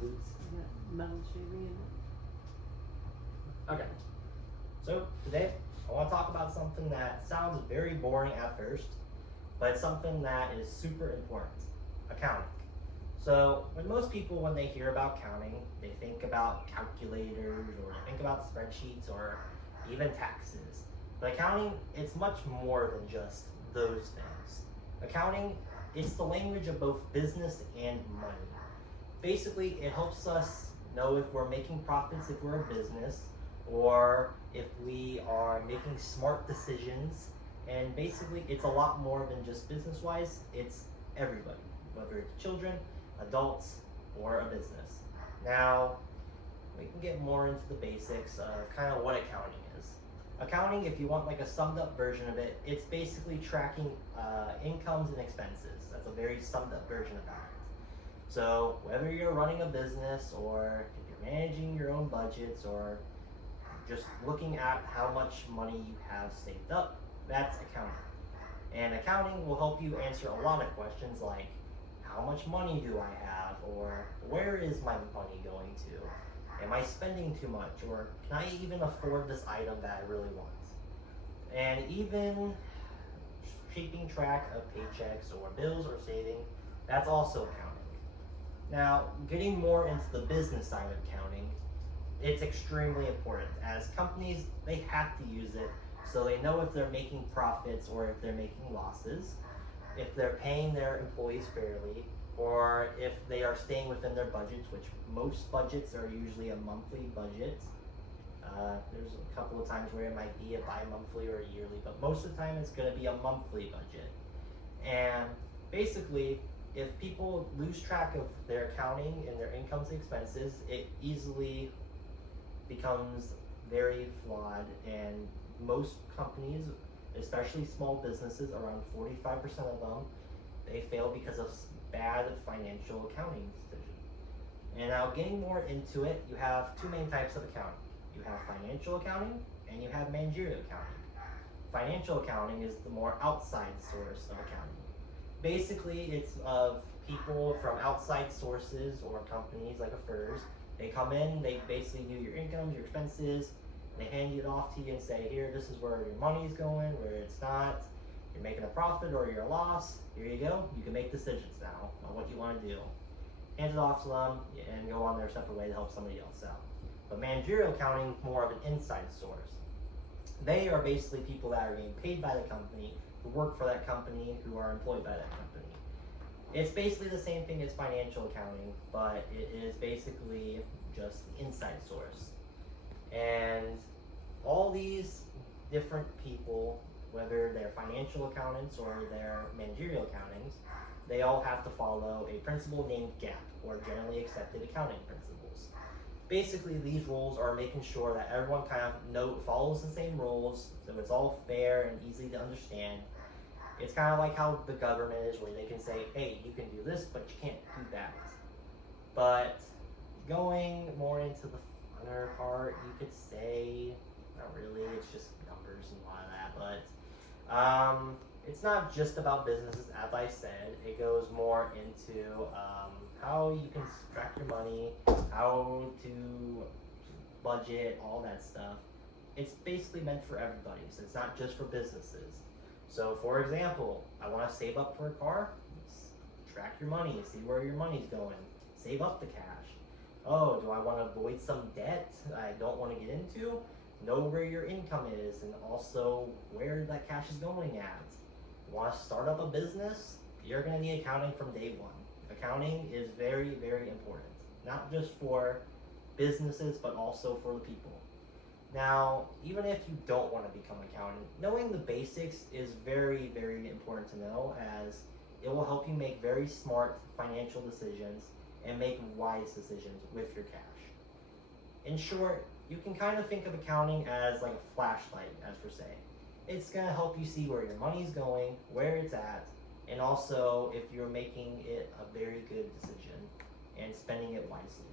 students that metal shaving in it. Okay, so today I want to talk about something that sounds very boring at first, but it's something that is super important: accounting. So most people, when they hear about counting, they think about calculators, or they think about spreadsheets, or even taxes. But accounting, it's much more than just those things. Accounting, it's the language of both business and money. Basically, it helps us know if we're making profits if we're a business, or if we are making smart decisions. And basically, it's a lot more than just business-wise. It's everybody, whether it's children, adults, or a business. Now, we can get more into the basics of kind of what accounting is. Accounting, if you want like a summed up version of it, it's basically tracking incomes and expenses. That's a very summed up version of that. So whether you're running a business, or if you're managing your own budgets, or just looking at how much money you have saved up, that's accounting. And accounting will help you answer a lot of questions like, how much money do I have? Or where is my money going to? Am I spending too much? Or can I even afford this item that I really want? And even keeping track of paychecks or bills or saving, that's also accounting. Now, getting more into the business side of accounting, it's extremely important, as companies, they have to use it so they know if they're making profits or if they're making losses, if they're paying their employees fairly, or if they are staying within their budgets, which most budgets are usually a monthly budget. There's a couple of times where it might be a bi-monthly or a yearly, but most of the time it's going to be a monthly budget. And basically, if people lose track of their accounting and their incomes and expenses, it easily becomes very flawed, and most companies, especially small businesses, around 45% of them, they fail because of bad financial accounting decisions. And now, getting more into it, you have two main types of accounting. You have financial accounting and you have managerial accounting. Financial accounting is the more outside source of accounting. Basically, it's of people from outside sources or companies like a FERS. They come in, they basically do your incomes, your expenses, they hand it off to you and say, here, this is where your money's going, where it's not. You're making a profit or you're a loss. Here you go. You can make decisions now on what you want to do. Hand it off to them and go on their separate way to help somebody else out. But managerial accounting is more of an inside source. They are basically people that are getting paid by the company, who work for that company, who are employed by that company. It's basically the same thing as financial accounting, but it is basically just the inside source. And all these different people, whether they're financial accountants or they're managerial accountants, they all have to follow a principle named GAAP, or Generally Accepted Accounting Principles. Basically, these rules are making sure that everyone kind of follows the same rules, so it's all fair and easy to understand. It's kind of like how the government is, where they can say, hey, you can do this, but you can't do that. But going more into the funner part, you could say, not really, it's just numbers and a lot of that, but it's not just about businesses, as I said. It goes more into how you can track your money, how to budget, all that stuff. It's basically meant for everybody, so it's not just for businesses. So for example, I want to save up for a car. Track your money, see where your money's going, save up the cash. Oh, do I want to avoid some debt I don't want to get into? Know where your income is and also where that cash is going at. Want to start up a business? You're going to need accounting from day one. Accounting is very, very important, not just for businesses, but also for the people. Now, even if you don't want to become an accountant, knowing the basics is very, very important to know, as it will help you make very smart financial decisions and make wise decisions with your cash. In short, you can kind of think of accounting as like a flashlight, as per se. It's going to help you see where your money's going, where it's at, and also if you're making it a very good decision and spending it wisely.